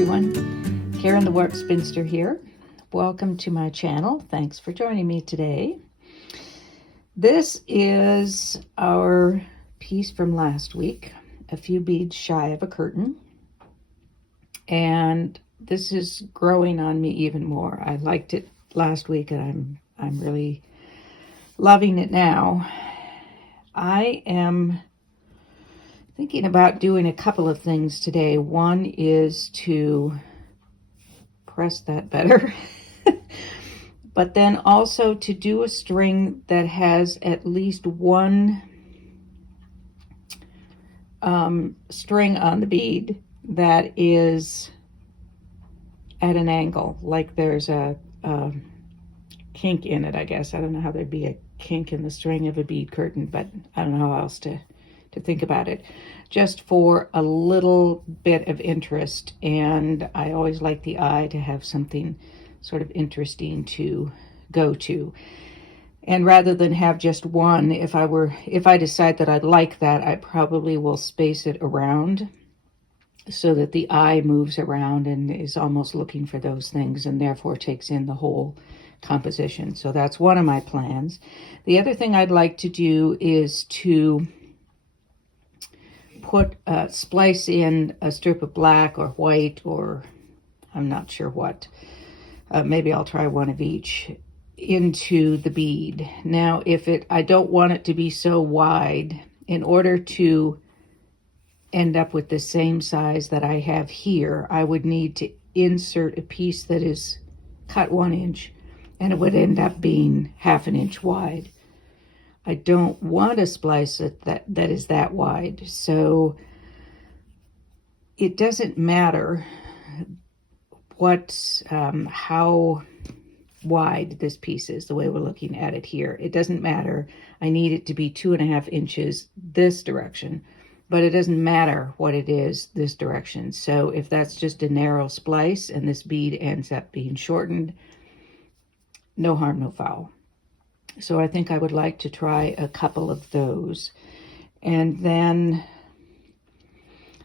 everyone. Karen the Warp Spinster here. Welcome to my channel. Thanks for joining me today. This is our piece from last week, a few beads shy of a curtain. And this is growing on me even more. I liked it last week and I'm really loving it now. I am thinking about doing a couple of things today. One is to press that better, but then also to do a string that has at least one string on the bead that is at an angle, like there's a kink in it, I guess. I don't know how there'd be a kink in the string of a bead curtain, but I don't know how else to think about it, just for a little bit of interest. And I always like the eye to have something sort of interesting to go to. And rather than have just one, if I decide that I like that, I probably will space it around so that the eye moves around and is almost looking for those things and therefore takes in the whole composition. So that's one of my plans. The other thing I'd like to do is to splice in a strip of black or white, or I'm not sure what. Maybe I'll try one of each into the bead. Now, I don't want it to be so wide, in order to end up with the same size that I have here, I would need to insert a piece that is cut 1 inch, and it would end up being ½ an inch wide. I don't want to splice it that is that wide. So it doesn't matter how wide this piece is, the way we're looking at it here. It doesn't matter. I need it to be 2½ inches this direction, but it doesn't matter what it is this direction. So if that's just a narrow splice and this bead ends up being shortened, no harm, no foul. So I think I would like to try a couple of those. And then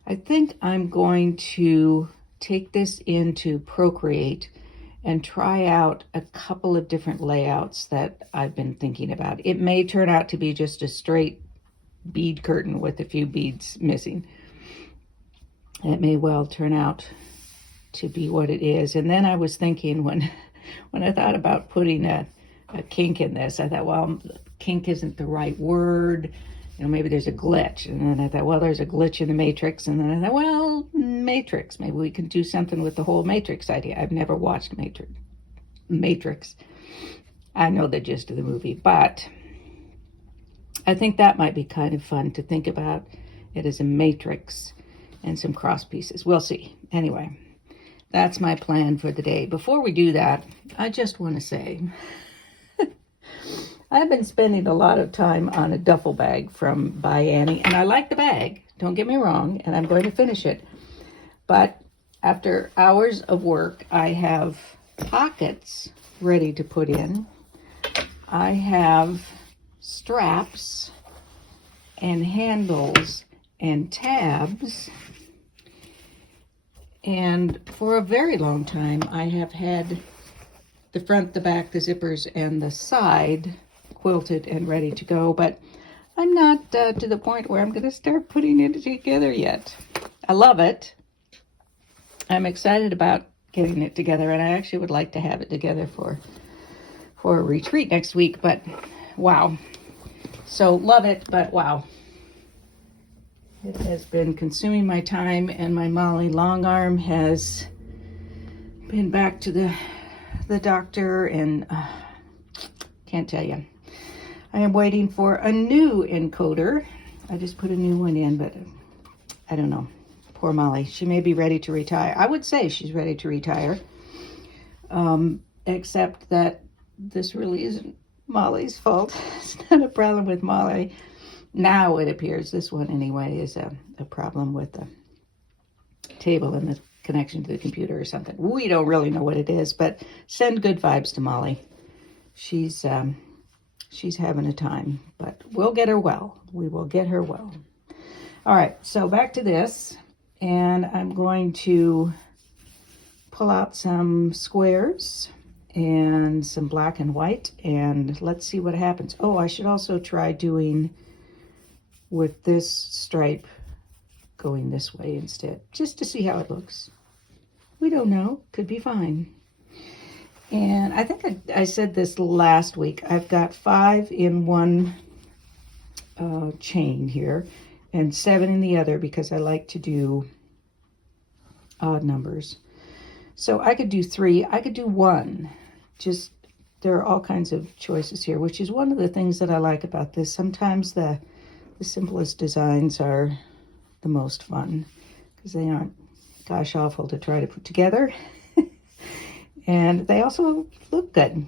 I think I'm going to take this into Procreate and try out a couple of different layouts that I've been thinking about. It may turn out to be just a straight bead curtain with a few beads missing. It may well turn out to be what it is. And then I was thinking, when I thought about putting a kink in this, I thought, well, kink isn't the right word. Maybe there's a glitch. And then I thought, well, there's a glitch in the matrix. And then I thought, well, matrix. Maybe we can do something with the whole matrix idea. I've never watched Matrix. I know the gist of the movie, but I think that might be kind of fun to think about it as a matrix and some cross pieces. We'll see. Anyway, that's my plan for the day. Before we do that, I just want to say, I've been spending a lot of time on a duffel bag by Annie, and I like the bag, don't get me wrong, and I'm going to finish it. But after hours of work, I have pockets ready to put in. I have straps and handles and tabs. And for a very long time, I have had the front, the back, the zippers, and the side quilted and ready to go, but I'm not to the point where I'm going to start putting it together yet. I love it. I'm excited about getting it together, and I actually would like to have it together for a retreat next week, but wow. So love it, but wow. It has been consuming my time, and my Molly long arm has been back to the doctor, and can't tell you. I am waiting for a new encoder. I just put a new one in, but I don't know. Poor Molly. She may be ready to retire. I would say she's ready to retire, except that this really isn't Molly's fault. It's not a problem with Molly. Now it appears, this one anyway, is a problem with the table and the connection to the computer or something. We don't really know what it is, but send good vibes to Molly. She's having a time, but we'll get her well. We will get her well. All right, so back to this, and I'm going to pull out some squares and some black and white, and let's see what happens. Oh, I should also try doing with this stripe going this way instead, just to see how it looks. We don't know, could be fine. And I think I said this last week, I've got 5 in one chain here and 7 in the other because I like to do odd numbers. So I could do 3, I could do 1. Just, there are all kinds of choices here, which is one of the things that I like about this. Sometimes the simplest designs are the most fun because they aren't gosh awful to try to put together. And they also look good.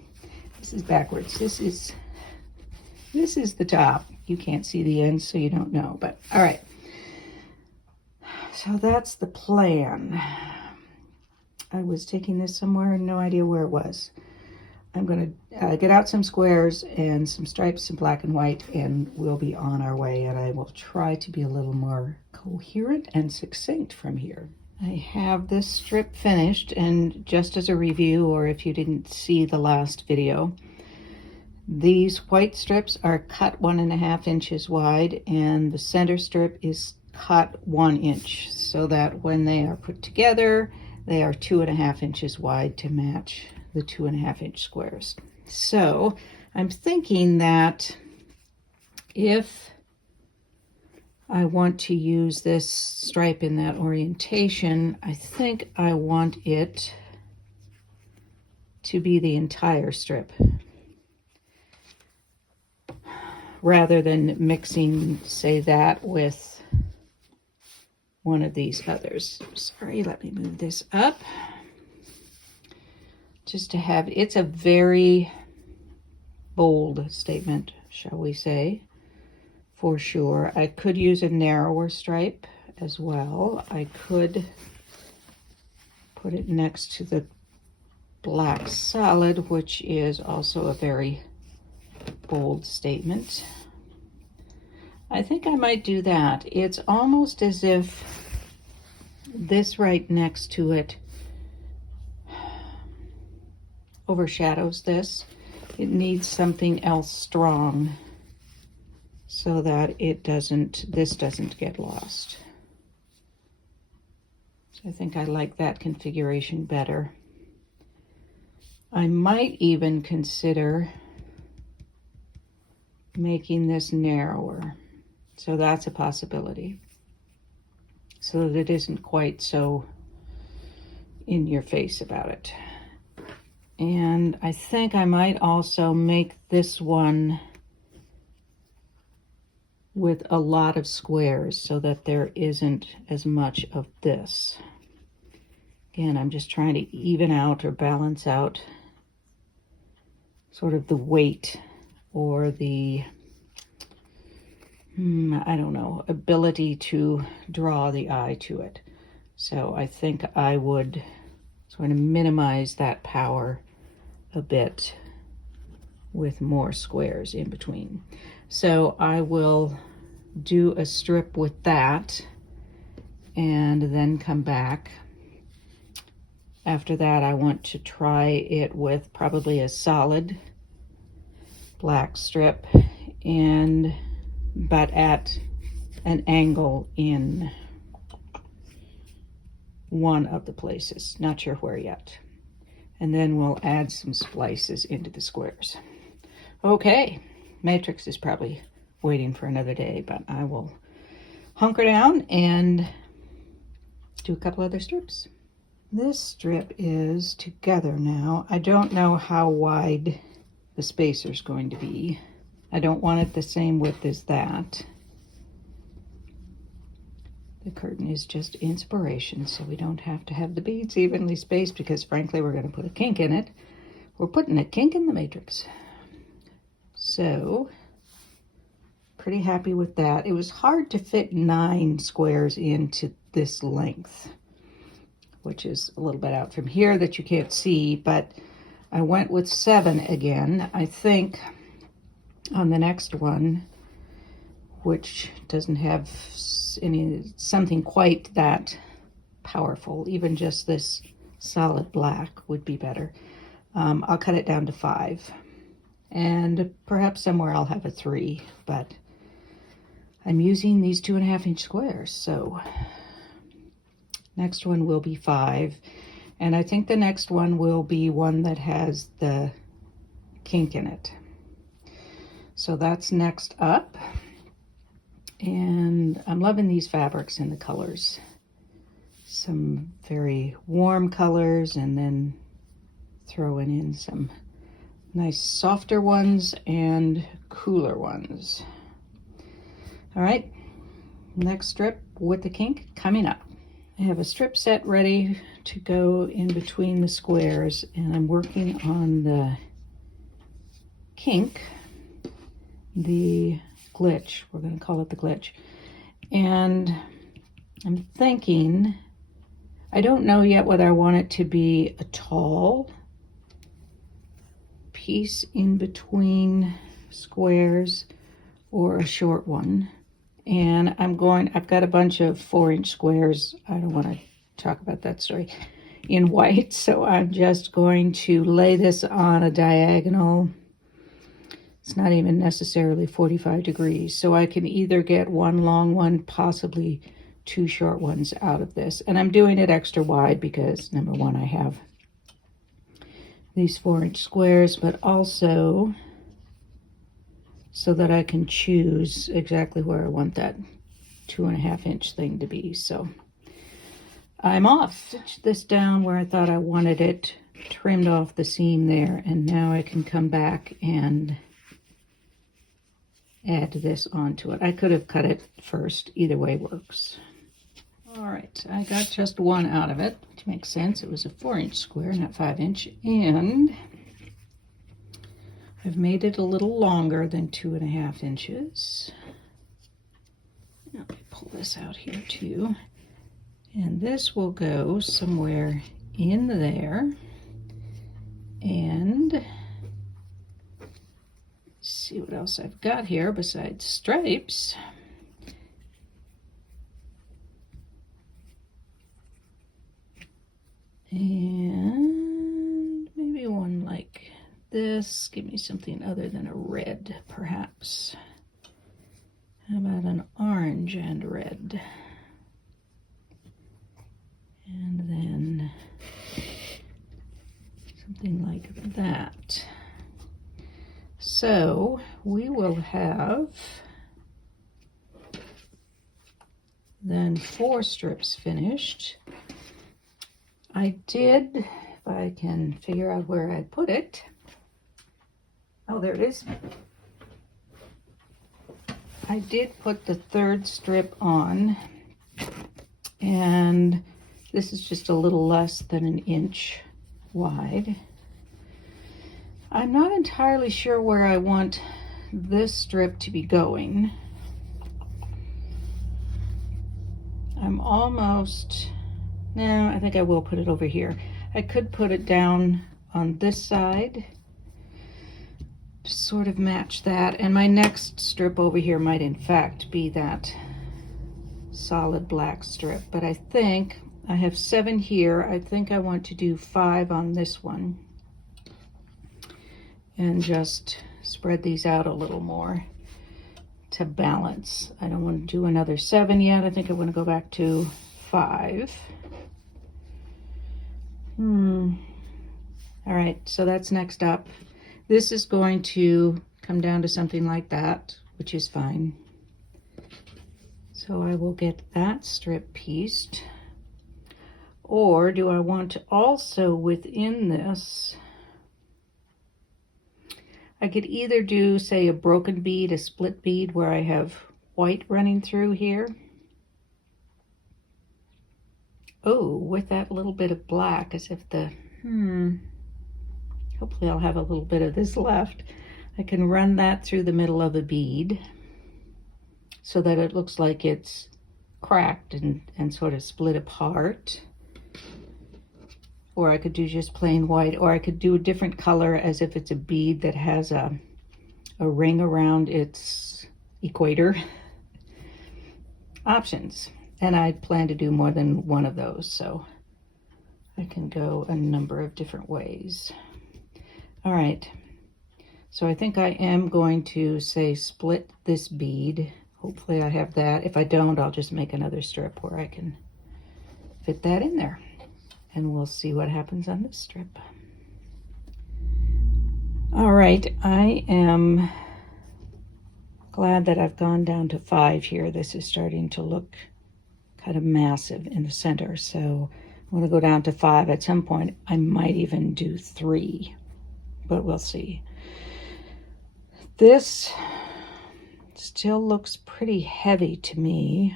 This is backwards. This is the top. You can't see the ends, so you don't know, but all right. So that's the plan. I was taking this somewhere, no idea where it was. I'm going to get out some squares and some stripes, some black and white, and we'll be on our way. And I will try to be a little more coherent and succinct from here. I have this strip finished, and just as a review, or if you didn't see the last video, these white strips are cut 1.5 inches wide, and the center strip is cut 1 inch, so that when they are put together, they are 2.5 inches wide to match the 2.5 inch squares. So I'm thinking that if I want to use this stripe in that orientation, I think I want it to be the entire strip rather than mixing, say, that with one of these others. Sorry, let me move this up. Just to have, it's a very bold statement, shall we say, for sure. I could use a narrower stripe as well. I could put it next to the black solid, which is also a very bold statement. I think I might do that. It's almost as if this right next to it overshadows this. It needs something else strong so that this doesn't get lost. So I think I like that configuration better. I might even consider making this narrower. So that's a possibility. So that it isn't quite so in your face about it. And I think I might also make this one with a lot of squares so that there isn't as much of this. Again, I'm just trying to even out or balance out sort of the weight or the, I don't know, ability to draw the eye to it. So I think I would sort of minimize that power a bit with more squares in between. So I will do a strip with that and then come back. After that, I want to try it with probably a solid black strip, but at an angle in one of the places. Not sure where yet. And then we'll add some splices into the squares. Okay, matrix is probably waiting for another day, but I will hunker down and do a couple other strips. This strip is together now. I don't know how wide the spacer is going to be. I don't want it the same width as that. The curtain is just inspiration, so we don't have to have the beads evenly spaced because frankly we're going to put a kink in it. We're putting a kink in the matrix. So, pretty happy with that. It was hard to fit 9 squares into this length, which is a little bit out from here that you can't see, but I went with 7 again. I think on the next one, which doesn't have something quite that powerful, even just this solid black would be better. I'll cut it down to 5. And perhaps somewhere I'll have a 3, but I'm using these 2.5 inch squares. So next one will be 5. And I think the next one will be one that has the kink in it. So that's next up. And I'm loving these fabrics and the colors. Some very warm colors, and then throwing in some nice softer ones and cooler ones. All right, next strip with the kink coming up. I have a strip set ready to go in between the squares, and I'm working on the kink, the glitch, we're going to call it the glitch. And I'm thinking, I don't know yet whether I want it to be a tall piece in between squares or a short one. And I've got a bunch of 4-inch squares. I don't want to talk about that story in white, so I'm just going to lay this on a diagonal. It's not even necessarily 45 degrees, so I can either get one long one, possibly 2 short ones out of this. And I'm doing it extra wide because, number one, I have these 4-inch squares, but also so that I can choose exactly where I want that 2.5 inch thing to be. So I'm off. Stitch this down where I thought I wanted it, trimmed off the seam there, and now I can come back and add this onto it. I could have cut it first, either way works. All right, I got just one out of it, which makes sense. It was a 4-inch square, not 5-inch, and I've made it a little longer than 2.5 inches. Let me pull this out here too. And this will go somewhere in there. And see what else I've got here besides stripes. And maybe one like this. Give me something other than a red, perhaps. How about an orange and red? And then something like that. So we will have then 4 strips finished. I did, if I can figure out where I put it. Oh, there it is. I did put the 3rd strip on, and this is just a little less than 1 inch wide. I'm not entirely sure where I want this strip to be going. I'm almost, no, I think I will put it over here. I could put it down on this side, sort of match that, and my next strip over here might in fact be that solid black strip, but I think I have 7 here. I think I want to do 5 on this one and just spread these out a little more to balance. I don't want to do another 7 yet. I think I want to go back to 5. All right, so that's next up. This is going to come down to something like that, which is fine. So I will get that strip pieced. Or do I want to also within this, I could either do, say, a broken bead, a split bead where I have white running through here. Oh, with that little bit of black, as if the, hopefully I'll have a little bit of this left. I can run that through the middle of a bead so that it looks like it's cracked and sort of split apart. Or I could do just plain white, or I could do a different color as if it's a bead that has a ring around its equator. Options. And I plan to do more than one of those, so I can go a number of different ways. All right, so I think I am going to say split this bead. Hopefully I have that. If I don't, I'll just make another strip where I can fit that in there. And we'll see what happens on this strip. All right, I am glad that I've gone down to 5 here. This is starting to look kind of massive in the center, so I'm going to go down to 5. At some point I might even do 3, but we'll see. This still looks pretty heavy to me,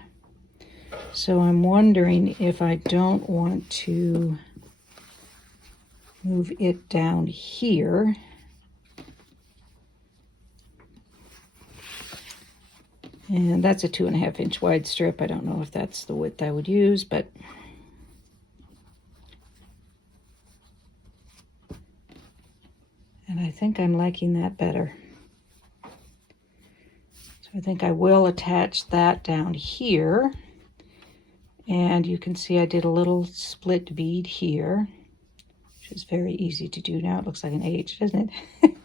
so I'm wondering if I don't want to move it down here. And that's a 2.5 inch wide strip. I don't know if that's the width I would use, but and I think I'm liking that better. So I think I will attach that down here. And you can see I did a little split bead here, which is very easy to do now. It looks like an H, doesn't it?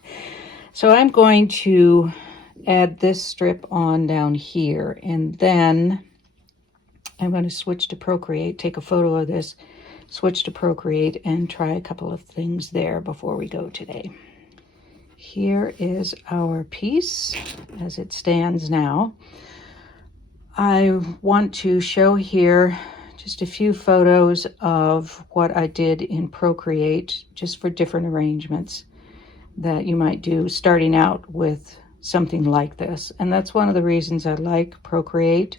So I'm going to add this strip on down here, and then I'm going to switch to Procreate, take a photo of this, switch to Procreate, and try a couple of things there before we go today. Here is our piece as it stands now. I want to show here just a few photos of what I did in Procreate, just for different arrangements that you might do starting out with something like this. And that's one of the reasons I like Procreate,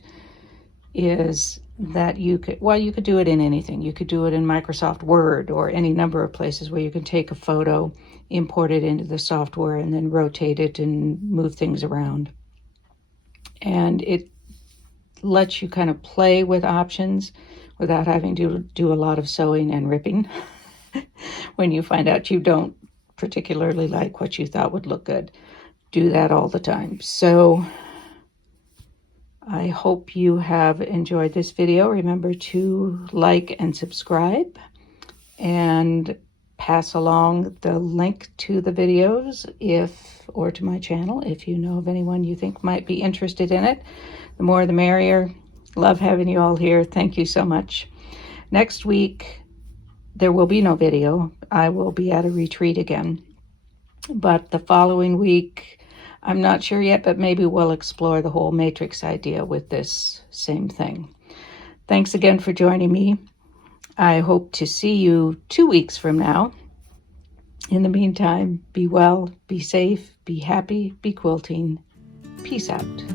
is that you could do it in anything. You could do it in Microsoft Word or any number of places where you can take a photo, import it into the software, and then rotate it and move things around. And it lets you kind of play with options without having to do a lot of sewing and ripping when you find out you don't particularly like what you thought would look good. Do that all the time. So I hope you have enjoyed this video. Remember to like and subscribe, and pass along the link to the videos or to my channel if you know of anyone you think might be interested in it. The more the merrier. Love having you all here. Thank you so much. Next week there will be no video. I will be at a retreat again. But the following week, I'm not sure yet, but maybe we'll explore the whole matrix idea with this same thing. Thanks again for joining me. I hope to see you 2 weeks from now. In the meantime, be well, be safe, be happy, be quilting. Peace out.